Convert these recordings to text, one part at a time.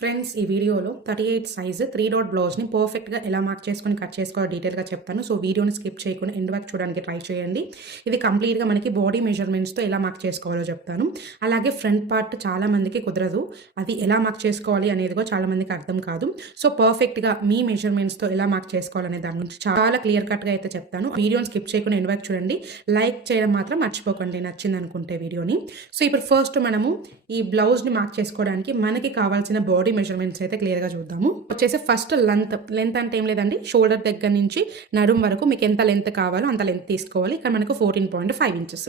Friends ఈ వీడియోలో 38 size 3 dot బ్లౌజ్ని పర్ఫెక్ట్గా ఎలా మార్క్ చేసుకొని కట్ చేసుకోవాలో డీటెయిల్గా చెప్తాను. సో వీడియోని స్కిప్ చేయకుండా ఎండ్ వరకు చూడడానికి ట్రై చేయండి. ఇది కంప్లీట్గా మనకి బాడీ మెజర్మెంట్స్తో ఎలా మార్క్ చేసుకోవాలో చెప్తాను. అలాగే ఫ్రంట్ పార్ట్ చాలా మందికి కుదరదు, అది ఎలా మార్క్ చేసుకోవాలి అనేది కూడా చాలా మందికి అర్థం కాదు. సో పర్ఫెక్ట్గా మీ మెజర్మెంట్స్తో ఎలా మార్క్ చేసుకోవాలనే దాని గురించి చాలా క్లియర్ కట్గా అయితే చెప్తాను. వీడియోని స్కిప్ చేయకుండా ఎండ్ వరకు చూడండి. లైక్ చేయడం మాత్రం మర్చిపోకండి నచ్చింది అనుకుంటే వీడియోని. సో ఇప్పుడు ఫస్ట్ మనము ఈ బ్లౌజ్ని మార్క్ చేసుకోవడానికి మనకి కావాల్సిన బాడీ మెజర్మెంట్స్ అయితే క్లియర్గా చూద్దాము. వచ్చేసి ఫస్ట్ లెంత్ అంటే ఏం లేదండి, షోల్డర్ దగ్గర నుంచి నడుం వరకు మీకు ఎంత లెంత్ కావాలో అంత లెంత్ తీసుకోవాలి. ఇక్కడ మనకు 14.5 ఇంచెస్.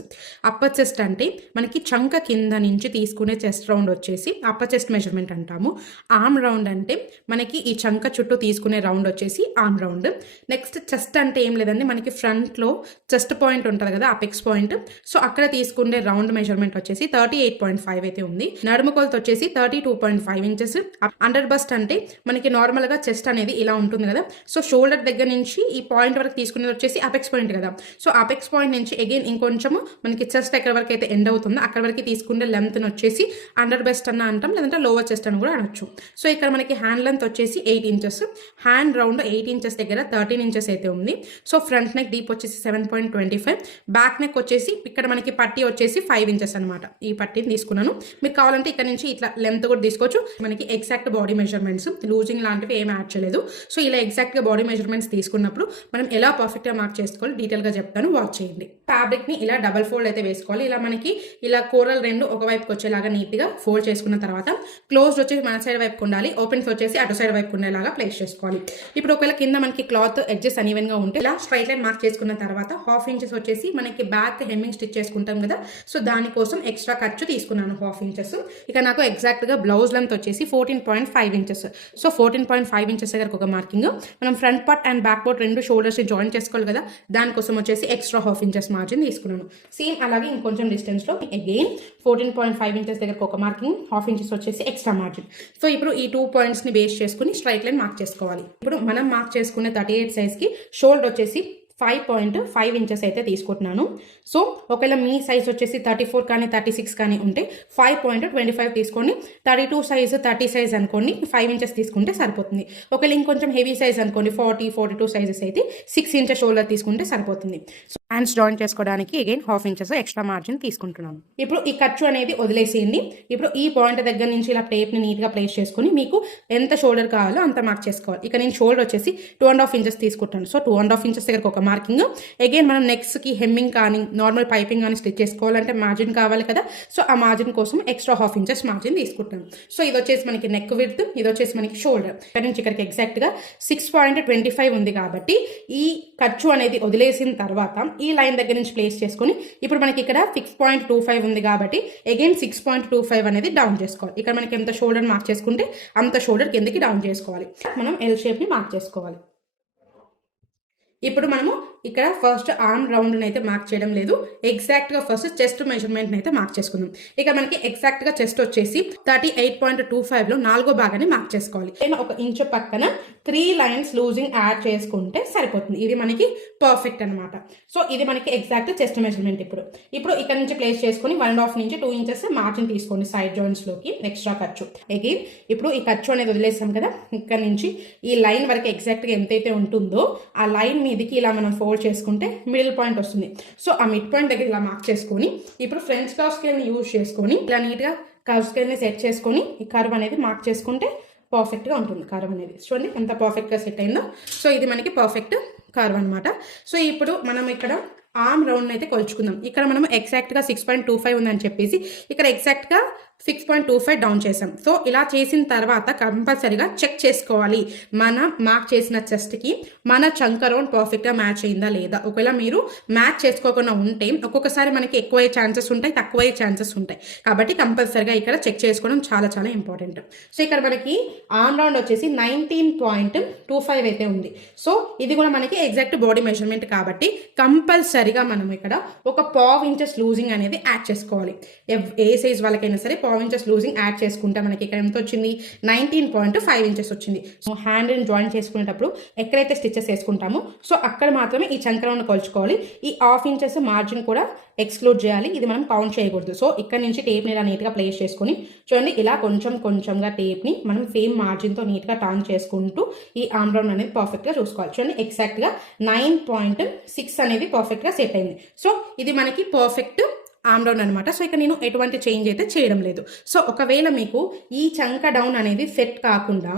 అప్పర్ చెస్ట్ అంటే మనకి చంక కింద నుంచి తీసుకునే చెస్ట్ రౌండ్ వచ్చేసి అప్పర్ చెస్ట్ మెజర్మెంట్ అంటాము. ఆర్మ్ రౌండ్ అంటే మనకి ఈ చంక చుట్టూ తీసుకునే రౌండ్ వచ్చేసి ఆర్మ్ రౌండ్. నెక్స్ట్ చెస్ట్ అంటే ఏం లేదండి, మనకి ఫ్రంట్లో చెస్ట్ పాయింట్ ఉంటుంది కదా, అపెక్స్ పాయింట్. సో అక్కడ తీసుకునే రౌండ్ మెజర్మెంట్ వచ్చేసి 38.5 అయితే ఉంది. నడుము కొలత వచ్చేసి 32.5 ఇంచెస్. అండర్ బస్ట్ అంటే మనకి నార్మల్గా చెస్ట్ అనేది ఇలా ఉంటుంది కదా, సో షోల్డర్ దగ్గర నుంచి ఈ పాయింట్ వరకు తీసుకునేది వచ్చేసి అపెక్స్ పాయింట్ కదా. సో అపెక్స్ పాయింట్ నుంచి అగైన్ ఇంకొంచెము మనకి చెస్ట్ ఎక్కడ వరకు అయితే ఎండ్ అవుతుందో అక్కడ వరకు తీసుకునే లెంత్ని వచ్చేసి అండర్ బెస్ట్ అన్న అంటాం, లేదంటే లోవర్ చెస్ట్ అని కూడా అనొచ్చు. సో ఇక్కడ మనకి హ్యాండ్ లెంత్ వచ్చేసి 8 ఇంచెస్, హ్యాండ్ రౌండ్ 8 ఇంచెస్ దగ్గర 13 ఇంచెస్ అయితే ఉంది. సో ఫ్రంట్ నెక్ డీప్ వచ్చేసి 7.25, బ్యాక్ నెక్ వచ్చేసి ఇక్కడ మనకి పట్టీ వచ్చేసి 5 ఇంచెస్ అనమాట. ఈ పట్టీని తీసుకున్నాను. మీకు కావాలంటే ఇక్కడ నుంచి ఇట్లా లెంత్ కూడా తీసుకోవచ్చు. మనకి ఎగ్జాక్ట్ బాడీ మెజర్మెంట్స్, లూజింగ్ లాంటివి ఏం యాడ్ చేయలేదు. సో ఇలా ఎగ్జాక్ట్గా బాడీ మెజర్మెంట్స్ తీసుకున్నప్పుడు మనం ఎలా పర్ఫెక్ట్గా మార్క్ చేసుకోవాలి డీటెయిల్గా చెప్తాను, వాచ్ చేయండి. ఫ్యాబ్రిక్ని ఇలా డబల్ ఫోల్డ్ అయితే వేసుకోవాలి. ఇలా మనకి ఇలా కూరలు రెండు ఒకవైపుకి వచ్చేలాగా నీట్గా ఫోల్డ్ చేసుకున్న తర్వాత క్లోజ్డ్ వచ్చేసి మన సైడ్ వైపుకి ఉండాలి, ఓపెన్స్ వచ్చేసి అటు సైడ్ వైపుకి ఉండేలాగా ప్లేస్ చేసుకోవాలి. ఇప్పుడు ఒకవేళ కింద మనకి క్లాత్ ఎడ్జెస్ అన్ఈవెన్గా ఉంటే ఇలా స్ట్రైట్ లైన్ మార్క్ చేసుకున్న తర్వాత 1/2 ఇంచెస్ వచ్చేసి మనకి బ్యాక్ హెమ్మింగ్ స్టిచ్ చేసుకుంటాం కదా, సో దానికోసం ఎక్స్ట్రా ఖర్చు తీసుకున్నాను 1/2 ఇంచెస్. ఇక నాకు ఎగ్జాక్ట్గా బ్లౌజ్ లెంత్ వచ్చేసి 14.5 ఇంచెస్. సో 14.5 ఇంచెస్ దగ్గరకు ఒక మార్కింగ్. మనం front part and back part రెండు షోల్డర్స్ జాయిన్ చేసుకోవాలి కదా, దానికోసం వచ్చేసి ఎక్స్ట్రా 1/2 ఇంచెస్ మార్జిన్ తీసుకున్నాను. సేమ్ అలాగే ఇంకొంచెం డిస్టెన్స్లో అగైన్ 14.5 ఇంచెస్ దగ్గరకు ఒక మార్కింగ్, 1/2 ఇంచెస్ వచ్చేసి ఎక్స్ట్రా మార్జిన్. సో ఇప్పుడు ఈ 2 పాయింట్స్ని బేస్ చేసుకుని స్ట్రైట్ లైన్ మార్క్ చేసుకోవాలి. ఇప్పుడు మనం మార్క్ చేసుకునే 38 సైజ్కి షోల్డర్ వచ్చేసి 5.5 ఇంచెస్ అయితే తీసుకుంటున్నాను. సో ఒకవేళ మీ సైజ్ వచ్చేసి 34 కానీ 36 కానీ ఉంటే 5.25 తీసుకొని, 32 సైజ్ 30 సైజ్ అనుకోండి 5 ఇంచెస్ తీసుకుంటే సరిపోతుంది. ఒకవేళ ఇంకొంచెం హెవీ సైజ్ అనుకోండి 42 సైజెస్ అయితే 6 ఇంచెస్ షోల్డర్ తీసుకుంటే సరిపోతుంది. సో హ్యాండ్స్ జాయిన్ చేసుకోవడానికి అగైన్ 1/2 ఇంచెస్ ఎక్స్ట్రా మార్జిన్ తీసుకుంటున్నాను. ఇప్పుడు ఈ ఖర్చు అనేది వదిలేసేయండి. ఇప్పుడు ఈ పాయింట్ దగ్గర నుంచి ఇలా టేప్ని నీట్గా ప్లేస్ చేసుకుని మీకు ఎంత షోల్డర్ కావాలో అంత మార్క్ చేసుకోవాలి. ఇక నేను షోల్డర్ వచ్చేసి 2.5 ఇంచెస్ తీసుకుంటాను. సో 2.5 ఇంచెస్ దగ్గరకు ఒక మార్కింగ్. అగైన్ మనం నెక్స్ట్కి హెమ్మింగ్ కానీ నార్మల్ పైపింగ్ కానీ స్టిచ్ చేసుకోవాలంటే మార్జిన్ కావాలి కదా, సో ఆ మార్జిన్ కోసం ఎక్స్ట్రా 1/2 ఇంచెస్ మార్జిన్ తీసుకుంటాను. సో ఇది వచ్చేసి మనకి నెక్ విడ్త్, ఇది వచ్చేసి మనకి షోల్డర్. ఇక్కడ నుంచి ఇక్కడికి ఎగ్జాక్ట్గా 6.25 ఉంది కాబట్టి ఈ ఖర్చు అనేది వదిలేసిన తర్వాత ఈ లైన్ దగ్గర నుంచి ప్లేస్ చేసుకుని ఇప్పుడు మనకి ఇక్కడ 6.25 ఉంది కాబట్టి అగైన్ 6.25 అనేది డౌన్ చేసుకోవాలి. ఇక్కడ మనకి ఎంత షోల్డర్ మార్క్ చేసుకుంటే అంత షోల్డర్ కిందకి డౌన్ చేసుకోవాలి. మనం ఎల్ షేప్ని మార్క్ చేసుకోవాలి. ఇప్పుడు మనము ఇక్కడ ఫస్ట్ ఆర్మ్ రౌండ్ని అయితే మార్క్ చేయడం లేదు, ఎగ్జాక్ట్గా ఫస్ట్ చెస్ట్ మెజర్మెంట్ని అయితే మార్క్ చేసుకుందాం. ఇక మనకి ఎగ్జాక్ట్గా చెస్ట్ వచ్చేసి 38.25లో 4వ భాగాన్ని మార్క్ చేసుకోవాలి. ఒక ఇంచు పక్కన 3 లైన్స్ లూజింగ్ యాడ్ చేసుకుంటే సరిపోతుంది. ఇది మనకి పర్ఫెక్ట్ అనమాట. సో ఇది మనకి ఎగ్జాక్ట్ చెస్ట్ మెజర్మెంట్. ఇప్పుడు ఇక్కడ నుంచి ప్లేస్ చేసుకుని 1.5 నుంచి 2 ఇంచెస్ మార్జిన్ తీసుకోండి సైడ్ జాయింట్స్లోకి, ఎక్స్ట్రా ఖర్చు. అగైన్ ఇప్పుడు ఈ ఖర్చు అనేది వదిలేసాం కదా, ఇక్కడ నుంచి ఈ లైన్ వరకు ఎగ్జాక్ట్గా ఎంతైతే ఉంటుందో ఆ లైన్ మీదకి ఇలా మనం ఫోల్డ్ చేసుకుంటే మిడిల్ పాయింట్ వస్తుంది. సో ఆ మిడ్ పాయింట్ దగ్గర ఇలా మార్క్ చేసుకొని ఇప్పుడు ఫ్రెంచ్ కర్వ్ స్కేల్ని యూజ్ చేసుకొని ఇలా నీట్గా కర్వ్ స్కేల్ని సెట్ చేసుకొని ఈ కర్వ్ అనేది మార్క్ చేసుకుంటే పర్ఫెక్ట్గా ఉంటుంది. కర్వ్ అనేది చూడండి ఎంత పర్ఫెక్ట్గా సెట్ అయిందో. సో ఇది మనకి పర్ఫెక్ట్ కర్వ్ అనమాట. సో ఇప్పుడు మనం ఇక్కడ ఆర్మ్ రౌండ్ అయితే కొలుచుకుందాం. ఇక్కడ మనం ఎగ్జాక్ట్గా 6.25 ఉందని చెప్పేసి ఇక్కడ ఎగ్జాక్ట్గా 6.25 డౌన్ చేసాం. సో ఇలా చేసిన తర్వాత కంపల్సరీగా చెక్ చేసుకోవాలి మనం మార్క్ చేసిన చెస్ట్కి మన చంక రౌండ్ పర్ఫెక్ట్గా మ్యాచ్ అయిందా లేదా. ఒకవేళ మీరు మ్యాచ్ చేసుకోకుండా ఉంటే ఒక్కొక్కసారి మనకి ఎక్కువ ఛాన్సెస్ ఉంటాయి, తక్కువ ఛాన్సెస్ ఉంటాయి. కాబట్టి కంపల్సరీగా ఇక్కడ చెక్ చేసుకోవడం చాలా చాలా ఇంపార్టెంట్. సో ఇక్కడ మనకి ఆర్మ్ రౌండ్ వచ్చేసి 19.25 అయితే ఉంది. సో ఇది కూడా మనకి ఎగ్జాక్ట్ బాడీ మెజర్మెంట్ కాబట్టి కంపల్సరీగా మనం ఇక్కడ ఒక 1/2 ఇంచెస్ లూజింగ్ అనేది యాడ్ చేసుకోవాలి. ఏ సైజ్ వాళ్ళకైనా సరే పావు ఇంచెస్ లూజింగ్ యాడ్ చేసుకుంటే మనకి ఇక్కడ ఎంత వచ్చింది 19.5 ఇంచెస్ వచ్చింది. సో హ్యాండ్ జాయిన్ చేసుకునేటప్పుడు ఎక్కడైతే స్టిచెస్ వేసుకుంటామో సో అక్కడ మాత్రమే ఈ చంకరౌండ్ కొలుచుకోవాలి. ఈ హాఫ్ ఇంచెస్ మార్జిన్ కూడా ఎక్స్క్లూడ్ చేయాలి, ఇది మనం కౌంట్ చేయకూడదు. సో ఇక్కడ నుంచి టేప్ని ఇలా నీట్గా ప్లేస్ చేసుకుని చూడండి, ఇలా కొంచెంగా టేప్ని మనం సేమ్ మార్జిన్తో నీట్గా టర్న్ చేసుకుంటూ ఈ ఆర్మ్ రౌండ్ అనేది పర్ఫెక్ట్గా చూసుకోవాలి. చూడండి ఎగ్జాక్ట్గా 9.6 అనేది పర్ఫెక్ట్గా సెట్ అయింది. సో ఇది మనకి పర్ఫెక్ట్ ఆర్మ్ డౌన్ అనమాట. సో ఇక్కడ నేను ఎటువంటి చేంజ్ అయితే చేయడం లేదు. సో ఒకవేళ మీకు ఈ చంక డౌన్ అనేది సెట్ కాకుండా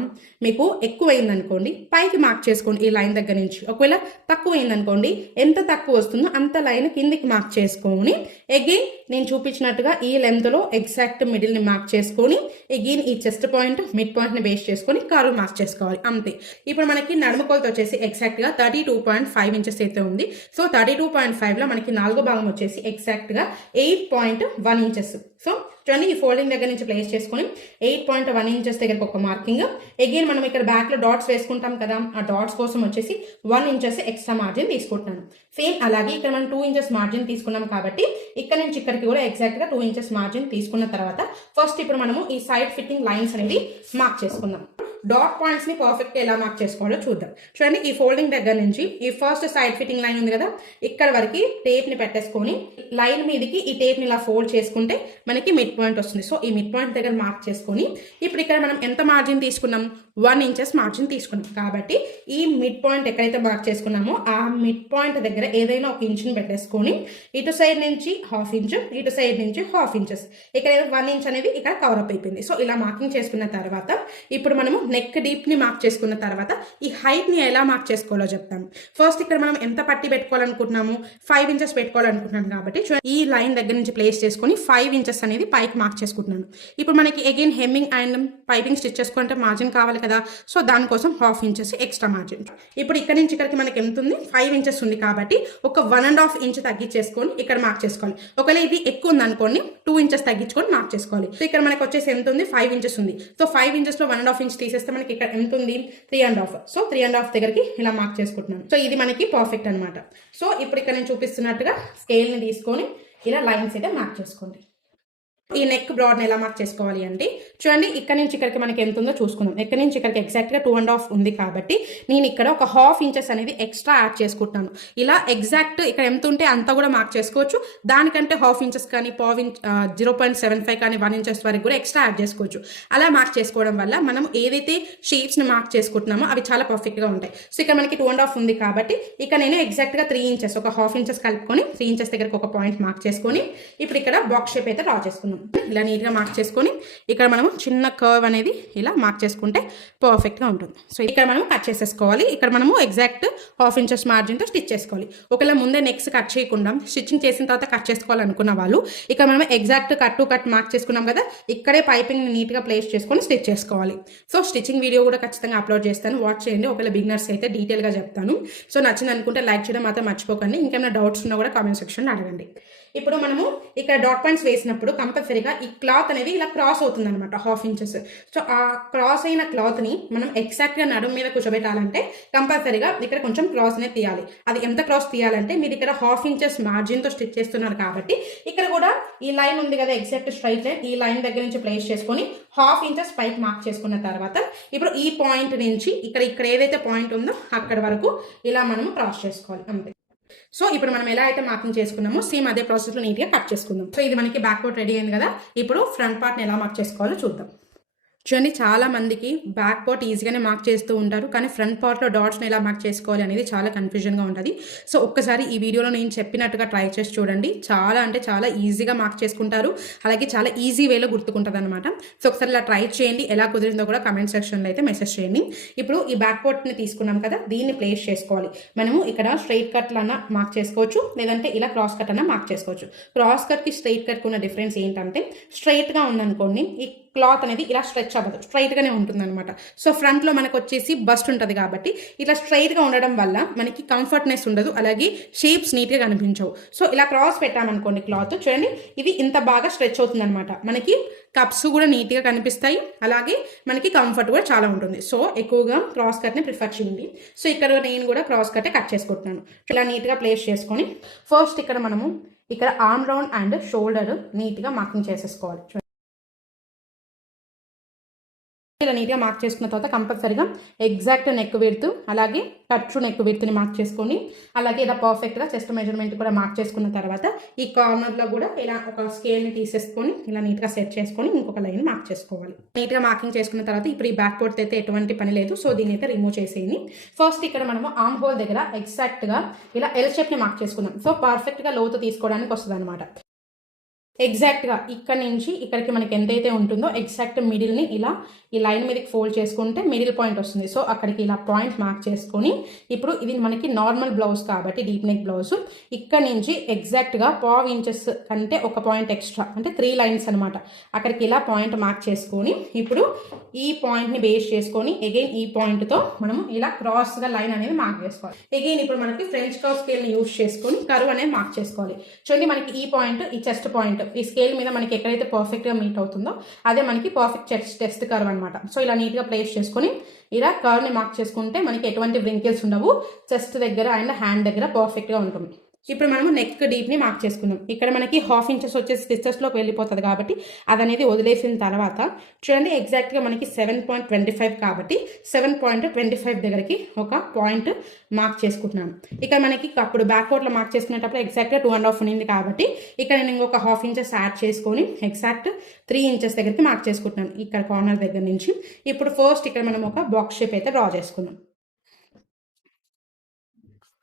మీకు ఎక్కువైందనుకోండి పైకి మార్క్ చేసుకోండి ఈ లైన్ దగ్గర నుంచి. ఒకవేళ తక్కువైందనుకోండి ఎంత తక్కువ వస్తుందో అంత లైన్ కిందికి మార్క్ చేసుకొని అగైన్ నేను చూపించినట్టుగా ఈ లెంత్లో ఎగ్జాక్ట్ మిడిల్ని మార్క్ చేసుకొని అగైన్ ఈ చెస్ట్ పాయింట్ మిడ్ పాయింట్ని బేస్ చేసుకొని కర్వ్ మార్క్ చేసుకోవాలి అంతే. ఇప్పుడు మనకి నడుము కొలత వచ్చేసి ఎగ్జాక్ట్గా 32.5 ఇంచెస్ అయితే ఉంది. సో 32.5లో మనకి 4వ భాగం వచ్చేసి ఎగ్జాక్ట్గా 8.1 ఇంచెస్. సో చూడండి ఈ ఫోల్డింగ్ దగ్గర నుంచి ప్లేస్ చేసుకొని 8.1 ఇంచెస్ దగ్గరకు ఒక మార్కింగ్. అగైన్ మనం ఇక్కడ బ్యాక్లో డాట్స్ వేసుకుంటాం కదా, ఆ డాట్స్ కోసం వచ్చేసి 1 ఇంచెస్ ఎక్స్ట్రా మార్జిన్ తీసుకుంటున్నాను. సేమ్ అలాగే ఇక్కడ మనం 2 ఇంచెస్ మార్జిన్ తీసుకున్నాం కాబట్టి ఇక్కడ నుంచి ఇక్కడికి కూడా ఎగ్జాక్ట్గా 2 ఇంచెస్ మార్జిన్ తీసుకున్న తర్వాత ఫస్ట్ ఇప్పుడు మనము ఈ సైడ్ ఫిట్టింగ్ లైన్స్ అనేది మార్క్ చేసుకుందాం. డాట్ పాయింట్స్ ని పర్ఫెక్ట్గా ఎలా మార్క్ చేసుకోవాలో చూద్దాం. చూడండి ఈ ఫోల్డింగ్ దగ్గర నుంచి ఈ ఫస్ట్ సైడ్ ఫిట్టింగ్ లైన్ ఉంది కదా, ఇక్కడ వరకు టేప్ ని పెట్టేసుకొని లైన్ మీదకి ఈ టేప్ ని ఇలా ఫోల్డ్ చేసుకుంటే మనకి మిడ్ పాయింట్ వస్తుంది. సో ఈ మిడ్ పాయింట్ దగ్గర మార్క్ చేసుకొని ఇప్పుడు ఇక్కడ మనం ఎంత మార్జిన్ తీసుకున్నాం 1 ఇంచెస్ మార్జిన్ తీసుకున్నాం కాబట్టి ఈ మిడ్ పాయింట్ ఎక్కడైతే మార్క్ చేసుకున్నామో ఆ మిడ్ పాయింట్ దగ్గర ఏదైనా ఒక ఇంచుని పెట్టేసుకొని ఇటు సైడ్ నుంచి 1/2 ఇంచ్ ఇటు సైడ్ నుంచి 1/2 ఇంచెస్ ఇక్కడ 1 ఇంచ్ అనేది ఇక్కడ కవర్ అప్ అయిపోయింది. సో ఇలా మార్కింగ్ చేసుకున్న తర్వాత ఇప్పుడు మనము నెక్ డీప్ ని మార్క్ చేసుకున్న తర్వాత ఈ హైట్ ని ఎలా మార్క్ చేసుకోవాలో చెప్తాము. ఫస్ట్ ఇక్కడ మనం ఎంత పట్టి పెట్టుకోవాలనుకుంటున్నాము 5 ఇంచెస్ పెట్టుకోవాలనుకుంటున్నాను కాబట్టి ఈ లైన్ దగ్గర నుంచి ప్లేస్ చేసుకొని 5 ఇంచెస్ అనేది పైకి మార్క్ చేసుకుంటున్నాను. ఇప్పుడు మనకి again hemming and piping stitch చేసుకుంటే మార్జిన్ కావాలి కదా, సో దానికోసం 1/2 ఇంచెస్ ఎక్స్ట్రా మార్జిన్. ఇప్పుడు ఇక్కడ నుంచి ఇక్కడికి మనకి ఎంత ఉంది 5 ఇంచెస్ ఉంది కాబట్టి ఒక 1.5 ఇంచ్ తగ్గించేసుకొని ఇక్కడ మార్క్ చేసుకోవాలి. ఒకవేళ ఇది ఎక్కువ ఉంది అనుకోండి 2 ఇంచెస్ తగ్గించుకొని మార్క్ చేసుకోవాలి. సో ఇక్కడ మనకి వచ్చేసి ఎంత ఉంది 5 ఇంచెస్ ఉంది. సో 5 ఇంచెస్ లో 1.5 ఇంచ్ తీసేస్తే మనకి ఇక్కడ ఎంత ఉంది 3.5. సో 3.5 దగ్గరికి ఇలా మార్క్ చేసుకుంటున్నాను. సో ఇది మనకి పర్ఫెక్ట్ అనమాట. సో ఇప్పుడు ఇక్కడ నేను చూపిస్తున్నట్టుగా స్కేల్ ని తీసుకొని ఇలా లైన్స్ అయితే మార్క్ చేసుకోండి. ఈ నెక్ బ్రాడ్ ఎలా మార్క్ చేసుకోవాలి అంటే చూడండి ఇక్కడ నుంచి ఇక్కడికి మనకి ఎంత ఉందో చూసుకుందాం. ఇక్కడ నుంచి ఇక్కడికి ఎగ్జాక్ట్గా 2.5 ఉంది కాబట్టి నేను ఇక్కడ ఒక 1/2 ఇంచెస్ అనేది ఎక్స్ట్రా యాడ్ చేసుకుంటున్నాను. ఇలా ఎగ్జాక్ట్ ఇక్కడ ఎంత ఉంటే అంతా కూడా మార్క్ చేసుకోవచ్చు. దానికంటే 1/2 ఇంచెస్ కానీ 0.75 కానీ 1 ఇంచెస్ వరకు కూడా ఎక్స్ట్రా యాడ్ చేసుకోవచ్చు. అలా మార్క్ చేసుకోవడం వల్ల మనం ఏదైతే షేప్స్ని మార్క్ చేసుకుంటున్నామో అవి చాలా పర్ఫెక్ట్గా ఉంటాయి. సో ఇక్కడ మనకి 2.5 ఉంది కాబట్టి ఇక్కడ నేను ఎగ్జాక్ట్గా 3 ఇంచెస్ ఒక 1/2 ఇంచెస్ కలుపుకొని 3 ఇంచెస్ దగ్గరకు ఒక పాయింట్ మార్క్ చేసుకొని ఇప్పుడు ఇక్కడ బాక్స్ షేప్ అయితే డ్రా చేసుకున్నాం. ఇలా నీట్గా మార్క్ చేసుకొని ఇక్కడ మనము చిన్న కర్వ్ అనేది ఇలా మార్క్ చేసుకుంటే పర్ఫెక్ట్గా ఉంటుంది. సో ఇక్కడ మనం కట్ చేసేసుకోవాలి. ఇక్కడ మనము ఎగ్జాక్ట్ 1/2 ఇంచెస్ మార్జిన్తో స్టిచ్ చేసుకోవాలి. ఒకవేళ ముందే నెక్స్ట్ కట్ చేయకుండా స్టిచ్చింగ్ చేసిన తర్వాత కట్ చేసుకోవాలనుకున్న వాళ్ళు ఇక్కడ మనం exact cut to cut mark చేసుకున్నాం కదా, ఇక్కడే పైపింగ్ నీట్గా ప్లేస్ చేసుకొని స్టిచ్ చేసుకోవాలి. సో స్టిచ్చింగ్ వీడియో కూడా ఖచ్చితంగా అప్లోడ్ చేస్తాను, వాచ్ చేయండి. ఒకవేళ బిగినర్స్ అయితే డీటెయిల్గా చెప్తాను. సో నచ్చింది అనుకుంటే లైక్ చేయడం మాత్రం మర్చిపోకండి. ఇంకేమైనా డౌట్స్ ఉన్నా కూడా కామెంట్ సెక్షన్ అడగండి. ఇప్పుడు మనము ఇక్కడ డాట్ పాయింట్స్ వేసినప్పుడు కంపల్సరీగా ఈ క్లాత్ అనేది ఇలా క్రాస్ అవుతుంది అనమాట 1/2 ఇంచెస్. సో ఆ క్రాస్ అయిన క్లాత్ని మనం ఎగ్జాక్ట్గా నడుము మీద కూర్చోబెట్టాలంటే కంపల్సరీగా ఇక్కడ కొంచెం క్రాస్ అనేది తీయాలి. అది ఎంత క్రాస్ తీయాలంటే మీరు ఇక్కడ 1/2 ఇంచెస్ మార్జిన్తో స్టిచ్ చేస్తున్నారు కాబట్టి ఇక్కడ కూడా ఈ లైన్ ఉంది కదా ఎగ్జాక్ట్ స్ట్రైట్ లైన్, ఈ లైన్ దగ్గర నుంచి ప్లేస్ చేసుకొని 1/2 ఇంచెస్ పైకి మార్క్ చేసుకున్న తర్వాత ఇప్పుడు ఈ పాయింట్ నుంచి ఇక్కడ ఏదైతే పాయింట్ ఉందో అక్కడ వరకు ఇలా మనము క్రాస్ చేసుకోవాలి అంతే. సో ఇప్పుడు మనం ఎలా అయితే మార్కింగ్ చేసుకున్నామో సేమ్ అదే ప్రాసెస్లో నీట్గా కట్ చేసుకుందాం. సో ఇది మనకి బ్యాక్ పార్ట్ రెడీ అయింది కదా, ఇప్పుడు ఫ్రంట్ పార్ట్ని ఎలా మార్క్ చేసుకోవాలో చూద్దాం. చూడండి చాలా మందికి బ్యాక్ పార్ట్ ఈజీగానే మార్క్ చేస్తూ ఉంటారు, కానీ ఫ్రంట్ పార్ట్లో డాట్స్ని ఎలా మార్క్ చేసుకోవాలి అనేది చాలా కన్ఫ్యూజన్గా ఉంటుంది. సో ఒక్కసారి ఈ వీడియోలో నేను చెప్పినట్టుగా ట్రై చేసి చూడండి, చాలా అంటే చాలా ఈజీగా మార్క్ చేసుకుంటారు, అలాగే చాలా ఈజీ వేలో గుర్తుకుంటుంది అనమాట. సో ఒకసారి ఇలా ట్రై చేయండి, ఎలా కుదిరిందో కూడా కామెంట్ సెక్షన్లో అయితే మెసేజ్ చేయండి. ఇప్పుడు ఈ బ్యాక్ పార్ట్ని తీసుకున్నాం కదా, దీన్ని ప్లేస్ చేసుకోవాలి. మనము ఇక్కడ స్ట్రైట్ కట్ అన్న మార్క్ చేసుకోవచ్చు, లేదంటే ఇలా క్రాస్ కట్ అన్న మార్క్ చేసుకోవచ్చు. క్రాస్ కట్కి స్ట్రైట్ కట్కి ఉన్న డిఫరెన్స్ ఏంటంటే స్ట్రైట్గా ఉందనుకోండి ఈ క్లాత్ అనేది ఇలా స్ట్రెచ్ అవ్వదు, స్ట్రైట్గానే ఉంటుంది అనమాట. సో ఫ్రంట్లో మనకు వచ్చేసి బస్ట్ ఉంటుంది కాబట్టి ఇట్లా స్ట్రైట్గా ఉండడం వల్ల మనకి కంఫర్ట్నెస్ ఉండదు, అలాగే షేప్స్ నీట్గా కనిపించవు. సో ఇలా క్రాస్ పెట్టామనుకోండి క్లాత్ చూడండి ఇది ఇంత బాగా స్ట్రెచ్ అవుతుంది అనమాట. మనకి కప్స్ కూడా నీట్గా కనిపిస్తాయి, అలాగే మనకి కంఫర్ట్ కూడా చాలా ఉంటుంది. సో ఎక్కువగా క్రాస్ కట్ని ప్రిఫర్ చేయండి. సో ఇక్కడ నేను కూడా క్రాస్ కట్టే కట్ చేసుకుంటున్నాను. ఇలా నీట్గా ప్లేస్ చేసుకొని ఫస్ట్ ఇక్కడ మనము ఇక్కడ ఆర్మ్ రౌండ్ అండ్ షోల్డర్ నీట్గా మార్కింగ్ చేసేసుకోవాలి. ఇలా నీట్గా మార్క్ చేసుకున్న తర్వాత కంపల్సరీగా ఎగ్జాక్ట్ నెక్ విడ్త్ అలాగే కట్ టు నెక్ విడ్త్ని మార్క్ చేసుకొని అలాగే ఇలా పర్ఫెక్ట్గా చెస్ట్ మెజర్మెంట్ కూడా మార్క్ చేసుకున్న తర్వాత ఈ కార్నర్లో కూడా ఇలా ఒక స్కేల్ని తీసేసుకొని ఇలా నీట్గా సెట్ చేసుకొని ఇంకొక లైన్ మార్క్ చేసుకోవాలి. నీట్గా మార్కింగ్ చేసుకున్న తర్వాత ఇప్పుడు ఈ బ్యాక్ పోర్ట్ అయితే ఎటువంటి పని లేదు. సో దీన్ని అయితే రిమూవ్ చేసేయండి. ఫస్ట్ ఇక్కడ మనము ఆర్మ్ హోల్ దగ్గర ఎగ్జాక్ట్గా ఇలా ఎల్ షేప్ని మార్క్ చేసుకుందాం. సో పర్ఫెక్ట్గా లోతు తీసుకోవడానికి వస్తుంది అనమాట. ఎగ్జాక్ట్గా ఇక్కడ నుంచి ఇక్కడికి మనకి ఎంతైతే ఉంటుందో ఎగ్జాక్ట్ మిడిల్ని ఇలా ఈ లైన్ మీదకి ఫోల్డ్ చేసుకుంటే మిడిల్ పాయింట్ వస్తుంది. సో అక్కడికి ఇలా పాయింట్ మార్క్ చేసుకొని ఇప్పుడు ఇది మనకి నార్మల్ బ్లౌజ్ కాబట్టి డీప్ నెక్ బ్లౌజ్ ఇక్కడ నుంచి ఎగ్జాక్ట్గా 0.5 ఇంచెస్ కంటే ఒక పాయింట్ ఎక్స్ట్రా అంటే 3 లైన్స్ అనమాట. అక్కడికి ఇలా పాయింట్ మార్క్ చేసుకొని ఇప్పుడు ఈ పాయింట్ని బేస్ చేసుకొని అగైన్ ఈ పాయింట్తో మనం ఇలా క్రాస్గా లైన్ అనేది మార్క్ చేసుకోవాలి. అగైన్ ఇప్పుడు మనకి ఫ్రెంచ్ కర్వ్ స్కేల్ని యూజ్ చేసుకొని కర్వ్ అనేది మార్క్ చేసుకోవాలి. చూడండి మనకి ఈ పాయింట్ ఈ చెస్ట్ పాయింట్ ఈ స్కేల్ మీద మనకి ఎక్కడైతే పర్ఫెక్ట్గా మీట్ అవుతుందో అదే మనకి పర్ఫెక్ట్ చెస్ట్ కర్వ్ అనమాట. సో ఇలా నీట్గా ప్లేస్ చేసుకొని ఇలా కర్వ్ని మార్క్ చేసుకుంటే మనకి ఎటువంటి వ్రింకిల్స్ ఉండవు. చెస్ట్ దగ్గర అండ్ హ్యాండ్ దగ్గర పర్ఫెక్ట్గా ఉంటుంది. ఇప్పుడు మనము నెక్ డీప్ని మార్క్ చేసుకుందాం. ఇక్కడ మనకి 1/2 ఇంచెస్ వచ్చేసి స్టిచెస్లోకి వెళ్ళిపోతుంది కాబట్టి అది అనేది వదిలేసిన తర్వాత చూడండి ఎగ్జాక్ట్గా మనకి 7.25 కాబట్టి 7.25 దగ్గరికి ఒక పాయింట్ మార్క్ చేసుకుంటున్నాను. ఇక్కడ మనకి అప్పుడు బ్యాక్ పోర్ట్లో మార్క్ చేసుకునేటప్పుడు ఎగ్జాక్ట్గా 2.5 ఉంది కాబట్టి ఇక్కడ నేను ఇంకొక 1/2 ఇంచెస్ యాడ్ చేసుకొని ఎగ్జాక్ట్ 3 ఇంచెస్ దగ్గరికి మార్క్ చేసుకుంటున్నాను ఇక్కడ కార్నర్ దగ్గర నుంచి. ఇప్పుడు ఫస్ట్ ఇక్కడ మనం ఒక బాక్స్ షేప్ అయితే డ్రా చేసుకున్నాం.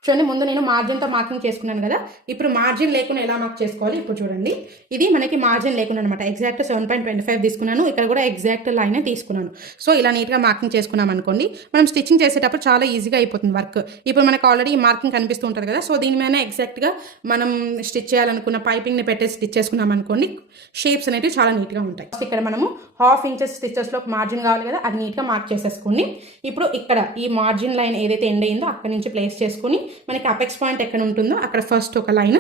చూడండి ముందు నేను మార్జిన్తో మార్కింగ్ చేసుకున్నాను కదా. ఇప్పుడు మార్జిన్ లేకుండా ఎలా మార్క్ చేసుకోవాలి ఇప్పుడు చూడండి. ఇది మనకి మార్జిన్ లేకుండా అనమాట. ఎగ్జాక్ట్ 7.25 తీసుకున్నాను. ఇక్కడ కూడా ఎగ్జాక్ట్ లైన్ తీసుకున్నాను. సో ఇలా నీట్గా మార్కింగ్ చేసుకున్నాం అనుకోండి మనం స్టిచ్చింగ్ చేసేటప్పుడు చాలా ఈజీగా అయిపోతుంది వర్క్. ఇప్పుడు మనకు ఆల్రెడీ మార్కింగ్ కనిపిస్తూ ఉంటుంది కదా. సో దీని మీద ఎగ్జాక్ట్గా మనం స్టిచ్ చేయాలనుకున్న పైపింగ్ని పెట్టేసి స్టిచ్ చేసుకున్నాం అనుకోండి షేప్స్ అనేవి చాలా నీట్గా ఉంటాయి. ఇక్కడ మనము 1/2 ఇంచెస్ స్టిచెస్లో మార్జిన్ కావాలి కదా అది నీట్గా మార్క్ చేసేసుకుని ఇప్పుడు ఇక్కడ ఈ మార్జిన్ లైన్ ఏదైతే ఎండ్ అయిందో అక్కడి నుంచి ప్లేస్ చేసుకుని మనకి అపెక్స్ పాయింట్ ఎక్కడ ఉంటుందో అక్కడ ఫస్ట్ ఒక లైన్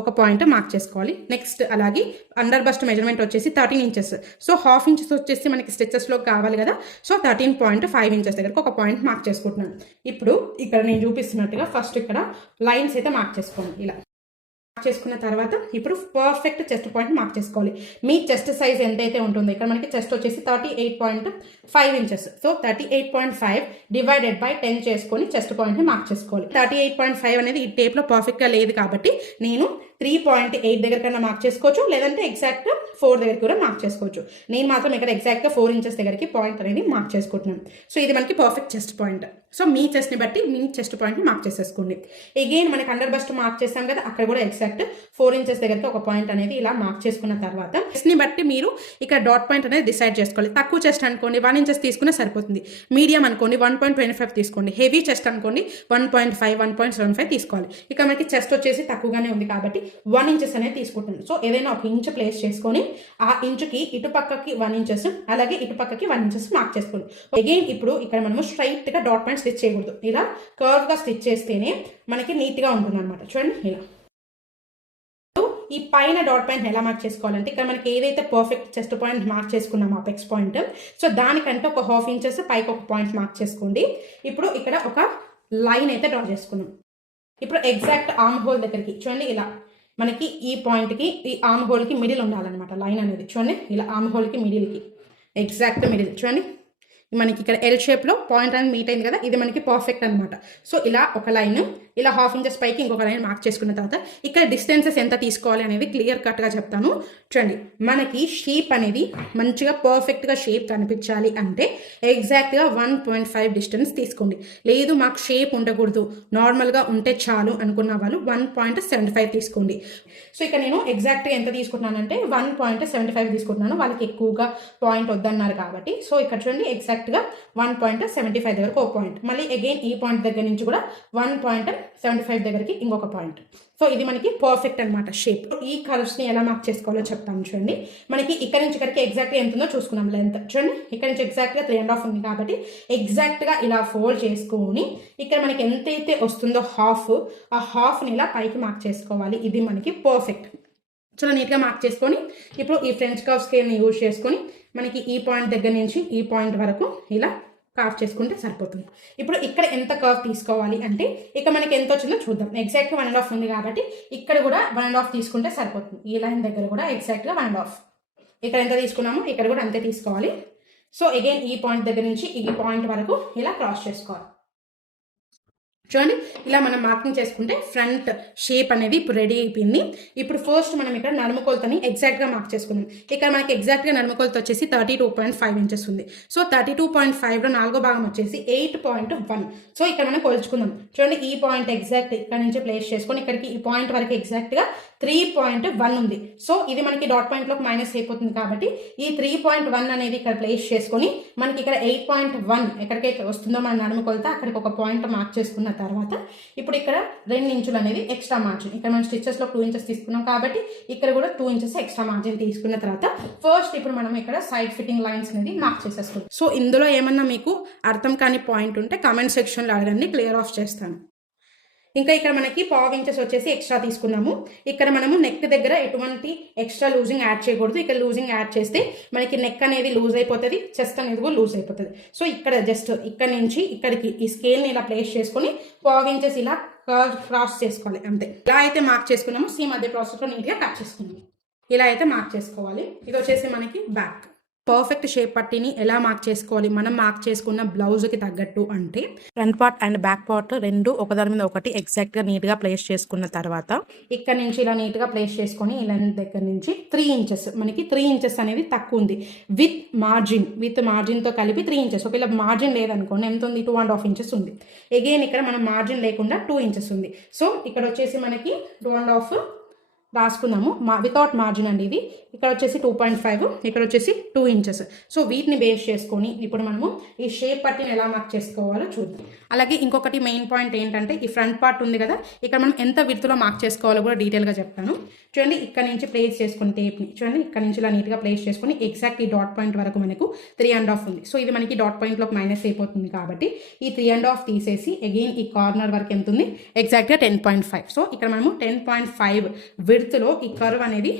ఒక పాయింట్ మార్క్ చేసుకోవాలి. నెక్స్ట్ అలాగే అండర్ బస్ట్ మెజర్మెంట్ వచ్చేసి 13 ఇంచెస్. సో 1/2 ఇంచెస్ వచ్చేసి మనకి స్టిచెస్లో కావాలి కదా. సో 13.5 ఇంచెస్ దగ్గరకు ఒక పాయింట్ మార్క్ చేసుకుంటున్నాను. ఇప్పుడు ఇక్కడ నేను చూపిస్తున్నట్టుగా ఫస్ట్ ఇక్కడ లైన్స్ అయితే మార్క్ చేసుకోండి. ఇలా చేసుకున్న తర్వాత ఇప్పుడు పర్ఫెక్ట్ చెస్ట్ పాయింట్ మార్క్ చేసుకోవాలి. మీ చెస్ట్ సైజ్ ఎంతైతే ఉంటుందో ఇక్కడ మనకి చెస్ట్ వచ్చేసి 38.5 ఇంచెస్. సో 38.5 డివైడెడ్ బై 10 చేసుకొని చెస్ట్ పాయింట్ని మార్క్ చేసుకోవాలి. 38.5 అనేది ఈ టేప్లో పర్ఫెక్ట్గా లేదు కాబట్టి నేను 3.8 దగ్గర కన్నా మార్క్ చేసుకోవచ్చు, లేదంటే ఎగ్జాక్ట్ 4 దగ్గర కూడా మార్క్ చేసుకోవచ్చు. నేను మాత్రం ఇక్కడ ఎగ్జాక్ట్గా 4 ఇంచెస్ దగ్గరికి పాయింట్ అనేది మార్క్ చేసుకుంటున్నాను. సో ఇది మనకి పర్ఫెక్ట్ చెస్ట్ పాయింట్. సో మీ చెస్ట్ని బట్టి మీ చెస్ట్ పాయింట్ని మార్క్ చేసేసుకోండి. అగైన్ మనకి అండర్ బస్ట్ మార్క్ చేస్తాం కదా అక్కడ కూడా ఎగ్జాక్ట్ 4 ఇంచెస్ దగ్గరికి ఒక పాయింట్ అనేది ఇలా మార్క్ చేసుకున్న తర్వాత చెస్ట్ని బట్టి మీరు ఇక్కడ డాట్ పాయింట్ అనేది డిసైడ్ చేసుకోవాలి. తక్కువ చెస్ట్ అనుకోండి 1 ఇంచెస్ తీసుకునే సరిపోతుంది. మీడియం అనుకోండి 1.25 తీసుకోండి. హెవీ చెస్ట్ అనుకోండి 1.5 1.75 తీసుకోవాలి. ఇక్కడ మనకి చెస్ట్ వచ్చేసి తక్కువగానే ఉంది కాబట్టి 1 ఇంచెస్ అనేది తీసుకుంటుంది. సో ఏదైనా ఒక ఇంచ్ ప్లేస్ చేసుకొని ఆ ఇంచుకి ఇటుపక్కకి 1 ఇంచెస్ అలాగే ఇటుపక్కకి 1 ఇంచెస్ మార్క్ చేసుకోండి. అగైన్ ఇప్పుడు ఇక్కడ మనము స్ట్రైట్గా డాట్ పాయింట్ స్టిచ్ చేయకూడదు. ఇలా కర్వ్గా స్టిచ్ చేస్తేనే మనకి నీట్గా ఉంటుంది అనమాట. చూడండి ఇలా ఈ పైన డాట్ పాయింట్ ఎలా మార్క్ చేసుకోవాలంటే ఇక్కడ మనకి ఏదైతే పర్ఫెక్ట్ చెస్ట్ పాయింట్ మార్క్ చేసుకున్నామో అపెక్స్ పాయింట్ సో దానికంటే ఒక 1/2 ఇంచెస్ పైకి ఒక పాయింట్ మార్క్ చేసుకోండి. ఇప్పుడు ఇక్కడ ఒక లైన్ అయితే డ్రా చేసుకున్నాం. ఇప్పుడు ఎగ్జాక్ట్ ఆర్మ్ హోల్ దగ్గరికి చూడండి ఇలా మనకి ఈ పాయింట్కి ఈ ఆర్మ్ హోల్కి మిడిల్ ఉండాలన్నమాట లైన్ అనేది. చూడండి ఇలా ఆర్మ్ హోల్కి మిడిల్కి ఎగ్జాక్ట్ మిడిల్ చూడండి మనకి ఇక్కడ ఎల్ షేప్లో పాయింట్ అనేది మీట్ అయింది కదా ఇది మనకి పర్ఫెక్ట్ అనమాట. సో ఇలా ఒక లైన్ ఇలా 1/2 ఇంచెస్ పైకి ఇంకొక లైన్ మార్క్ చేసుకున్న తర్వాత ఇక్కడ డిస్టెన్సెస్ ఎంత తీసుకోవాలి అనేది క్లియర్ కట్గా చెప్తాను. చూడండి మనకి షేప్ అనేది మంచిగా పర్ఫెక్ట్గా షేప్ కనిపించాలి అంటే ఎగ్జాక్ట్గా 1.5 డిస్టెన్స్ తీసుకోండి. లేదు మాకు షేప్ ఉండకూడదు నార్మల్గా ఉంటే చాలు అనుకున్న వాళ్ళు 1.75 తీసుకోండి. సో ఇక్కడ నేను ఎగ్జాక్ట్గా ఎంత తీసుకుంటున్నానంటే 1.75 తీసుకుంటున్నాను. వాళ్ళకి ఎక్కువగా పాయింట్ వద్దన్నారు కాబట్టి సో ఇక్కడ చూడండి ఎగ్జాక్ట్గా 1.75 దగ్గరకు ఒక పాయింట్ మళ్ళీ అగైన్ ఈ పాయింట్ దగ్గర నుంచి కూడా 1.75 దగ్గరికి ఇంకొక పాయింట్. సో ఇది మనకి పర్ఫెక్ట్ అనమాట షేప్. ఈ కర్వ్స్ని ఎలా మార్క్ చేసుకోవాలో చెప్తాను చూడండి. మనకి ఇక్కడ నుంచి ఇక్కడికి ఎగ్జాక్ట్గా ఎంత ఉందో చూసుకున్నాం లెంత్ చూడండి. ఇక్కడ నుంచి ఎగ్జాక్ట్గా 3.5 ఉంది కాబట్టి ఎగ్జాక్ట్గా ఇలా ఫోల్డ్ చేసుకొని ఇక్కడ మనకి ఎంతైతే వస్తుందో ఆ హాఫ్ని ఇలా పైకి మార్క్ చేసుకోవాలి. ఇది మనకి పర్ఫెక్ట్. చాలా నీట్గా మార్క్ చేసుకొని ఇప్పుడు ఈ ఫ్రెంచ్ కర్వ్ స్కేల్ని యూజ్ చేసుకొని మనకి ఈ పాయింట్ దగ్గర నుంచి ఈ పాయింట్ వరకు ఇలా కర్వ్ చేసుకుంటే సరిపోతుంది. ఇప్పుడు ఇక్కడ ఎంత కర్వ్ తీసుకోవాలి అంటే ఇక్కడ మనకి ఎంత వచ్చిందో చూద్దాం. ఎగ్జాక్ట్గా 1.5 ఉంది కాబట్టి ఇక్కడ కూడా 1.5 తీసుకుంటే సరిపోతుంది. ఈ లైన్ దగ్గర కూడా ఎగ్జాక్ట్గా 1.5 ఇక్కడ ఎంత తీసుకున్నామో ఇక్కడ కూడా అంతే తీసుకోవాలి. సో అగైన్ ఈ పాయింట్ దగ్గర నుంచి ఈ పాయింట్ వరకు ఇలా క్రాస్ చేసుకోవాలి. చూడండి ఇలా మనం మార్కింగ్ చేసుకుంటే ఫ్రంట్ షేప్ అనేది ఇప్పుడు రెడీ అయిపోయింది. ఇప్పుడు ఫస్ట్ మనం ఇక్కడ నడుము కొలతని ఎగ్జాక్ట్గా మార్క్ చేసుకున్నాం. ఇక్కడ మనకి ఎగ్జాక్ట్గా నడుము కొలత వచ్చేసి 32.5 ఇంచెస్ ఉంది. సో 32.5లో 4వ భాగం వచ్చేసి 8.1. సో ఇక్కడ మనం కొలుచుకుందాం. చూడండి ఈ పాయింట్ ఎగ్జాక్ట్ ఇక్కడ నుంచి ప్లేస్ చేసుకొని ఇక్కడికి ఈ పాయింట్ వరకు ఎగ్జాక్ట్గా 3.1 ఉంది. సో ఇది మనకి డాట్ పాయింట్లోకి మైనస్ అయిపోతుంది కాబట్టి ఈ 3.1 అనేది ఇక్కడ ప్లేస్ చేసుకొని మనకి ఇక్కడ 8.1 ఎక్కడికైతే వస్తుందో మన నడుము కొలత అక్కడికి ఒక పాయింట్ మార్క్ చేసుకున్న తర్వాత ఇప్పుడు ఇక్కడ 2 ఇంచులు అనేది ఎక్స్ట్రా మార్జిన్, ఇక్కడ మనం స్టిచెస్లో 2 ఇంచెస్ తీసుకున్నాం కాబట్టి ఇక్కడ కూడా 2 ఇంచెస్ ఎక్స్ట్రా మార్జిన్ తీసుకున్న తర్వాత ఫస్ట్ ఇప్పుడు మనం ఇక్కడ సైడ్ ఫిట్టింగ్ లైన్స్ అనేది మార్క్ చేసేసుకుంటాం. సో ఇందులో ఏమన్నా మీకు అర్థం కాని పాయింట్ ఉంటే కామెంట్ సెక్షన్లో అడగండి, క్లియర్ ఆఫ్ చేస్తాను. ఇంకా ఇక్కడ మనకి 1/2 ఇంచెస్ వచ్చేసి ఎక్స్ట్రా తీసుకున్నాము. ఇక్కడ మనము నెక్ దగ్గర ఎటువంటి ఎక్స్ట్రా లూజింగ్ యాడ్ చేయకూడదు. ఇక్కడ లూజింగ్ యాడ్ చేస్తే మనకి నెక్ అనేది లూజ్ అయిపోతుంది, చెస్ట్ అనేది కూడా లూజ్ అయిపోతుంది. సో ఇక్కడ జస్ట్ ఇక్కడ నుంచి ఇక్కడికి ఈ స్కేల్ని ఇలా ప్లేస్ చేసుకొని 1/2 ఇంచెస్ ఇలా క్రాస్ చేసుకోవాలి అంతే. ఇలా అయితే మార్క్ చేసుకున్నాము సేమ్ అదే ప్రాసెస్లో నీట్గా కట్ చేసుకున్నాము. ఇలా అయితే మార్క్ చేసుకోవాలి. ఇది వచ్చేసి మనకి బ్యాక్. పర్ఫెక్ట్ షేప్ పట్టిని ఎలా మార్క్ చేసుకోవాలి మనం మార్క్ చేసుకున్న బ్లౌజ్కి తగ్గట్టు అంటే front part and back part రెండు ఒకదాని మీద ఒకటి ఎగ్జాక్ట్గా నీట్గా ప్లేస్ చేసుకున్న తర్వాత ఇక్కడ నుంచి ఇలా నీట్గా ప్లేస్ చేసుకొని ఇలా దగ్గర నుంచి 3 ఇంచెస్ మనకి 3 ఇంచెస్ అనేది తక్కువ ఉంది. విత్ మార్జిన్తో కలిపి 3 ఇంచెస్. ఒకవేళ మార్జిన్ లేదనుకోండి ఎంత ఉంది, 2.5 ఇంచెస్ ఉంది. అగైన్ ఇక్కడ మనం మార్జిన్ లేకుండా 2 ఇంచెస్ ఉంది. సో ఇక్కడ వచ్చేసి మనకి 2.5 రాసుకుందాము. వితౌట్ మార్జిన్ అండి ఇది. ఇక్కడ వచ్చేసి 2.5, ఇక్కడ వచ్చేసి 2 ఇంచెస్. సో వీటిని బేస్ చేసుకొని ఇప్పుడు మనము ఈ షేప్ పట్టిని ఎలా మార్క్ చేసుకోవాలో చూద్దాం. అలాగే ఇంకొకటి మెయిన్ పాయింట్ ఏంటంటే ఈ ఫ్రంట్ పార్ట్ ఉంది కదా, ఇక్కడ మనం ఎంత విడ్త్లో మార్క్ చేసుకోవాలో కూడా డీటెయిల్గా చెప్తాను. చూడండి ఇక్కడ నుంచి ప్లేస్ చేసుకుని టేప్ని చూడండి ఇక్కడ నుంచి ఇలా నీట్గా ప్లేస్ చేసుకొని ఎగ్జాక్ట్ ఈ డాట్ పాయింట్ వరకు మనకు 3.5 ఉంది. సో ఇది మనకి డాట్ పాయింట్లోకి మైనస్ అయిపోతుంది కాబట్టి ఈ 3.5 తీసేసి అగైన్ ఈ కార్నర్ వరకు ఎంత ఉంది, ఎగ్జాక్ట్గా 10.5. సో ఇక్కడ మనము 10.5 విడ్త్లో ఈ కర్వ్ అనేది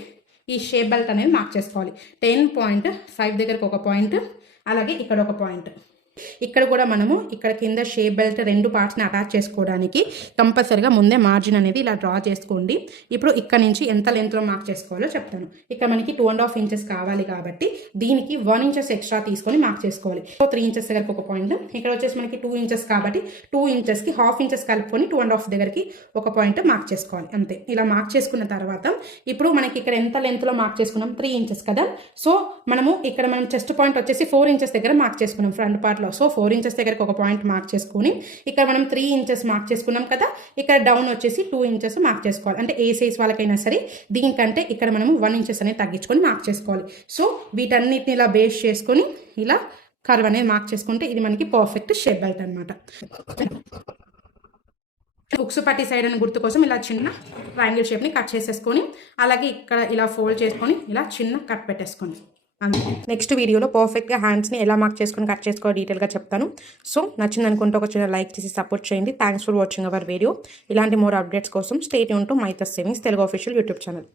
ఈ షేప్ బెల్ట్ అనేది మార్క్ చేసుకోవాలి. 10.5 దగ్గరకు ఒక పాయింట్, అలాగే ఇక్కడ ఒక పాయింట్. ఇక్కడ కూడా మనము ఇక్కడ కింద షేప్ బెల్ట్ 2 పార్ట్స్ని అటాచ్ చేసుకోవడానికి కంపల్సరీగా ముందే మార్జిన్ అనేది ఇలా డ్రా చేసుకోండి. ఇప్పుడు ఇక్కడ నుంచి ఎంత లెంత్లో మార్క్ చేసుకోవాలో చెప్తాను. ఇక్కడ మనకి 2.5 ఇంచెస్ కావాలి కాబట్టి దీనికి 1 ఇంచెస్ ఎక్స్ట్రా తీసుకొని మార్క్ చేసుకోవాలి. సో 3 ఇంచెస్ దగ్గరకు ఒక పాయింట్, ఇక్కడ వచ్చేసి మనకి 2 ఇంచెస్ కాబట్టి 2 ఇంచెస్కి 1/2 ఇంచెస్ కలుపుకొని 2.5 దగ్గరికి ఒక పాయింట్ మార్క్ చేసుకోవాలి అంతే. ఇలా మార్క్ చేసుకున్న తర్వాత ఇప్పుడు మనకి ఇక్కడ ఎంత లెంత్లో మార్క్ చేసుకున్నాం, 3 ఇంచెస్ కదా. సో ఇక్కడ మనం చెస్ట్ పాయింట్ వచ్చేసి 4 ఇంచెస్ దగ్గర మార్క్ చేసుకున్నాం ఫ్రంట్ పార్ట్లో. సో 4 ఇంచెస్ దగ్గరకు ఒక పాయింట్ మార్క్ చేసుకొని ఇక్కడ మనం 3 ఇంచెస్ మార్క్ చేసుకున్నాం కదా, ఇక్కడ డౌన్ వచ్చేసి 2 ఇంచెస్ మార్క్ చేసుకోవాలి. అంటే ఏ సైజ్ వాళ్ళకైనా సరే దీనికంటే ఇక్కడ మనము 1 ఇంచెస్ అనేది తగ్గించుకొని మార్క్ చేసుకోవాలి. సో వీటన్నిటిని ఇలా బేస్ చేసుకొని ఇలా కర్వ్ అనేది మార్క్ చేసుకుంటే ఇది మనకి పర్ఫెక్ట్ షేప్ బెల్ట్ అనమాట. ఉక్సు పట్టి సైడ్ అని గుర్తు కోసం ఇలా చిన్న ట్రయాంగిల్ షేప్ని కట్ చేసేసుకొని అలాగే ఇక్కడ ఇలా ఫోల్డ్ చేసుకొని ఇలా చిన్న కట్ పెట్టేసుకోండి అంతే. నెక్స్ట్ వీడియోలో పర్ఫెక్ట్గా హ్యాండ్స్ని ఎలా మార్క్ చేసుకొని కట్ చేసుకోవాలి డీటెయిల్గా చెప్తాను. సో నచ్చింది అనుకుంటే ఒక చిన్న లైక్ చేసి సపోర్ట్ చేయండి. Thanks for watching our video. ఇలాంటి మోర్ అప్డేట్స్ కోసం stay tuned to Mythus Savings Telugu official YouTube channel.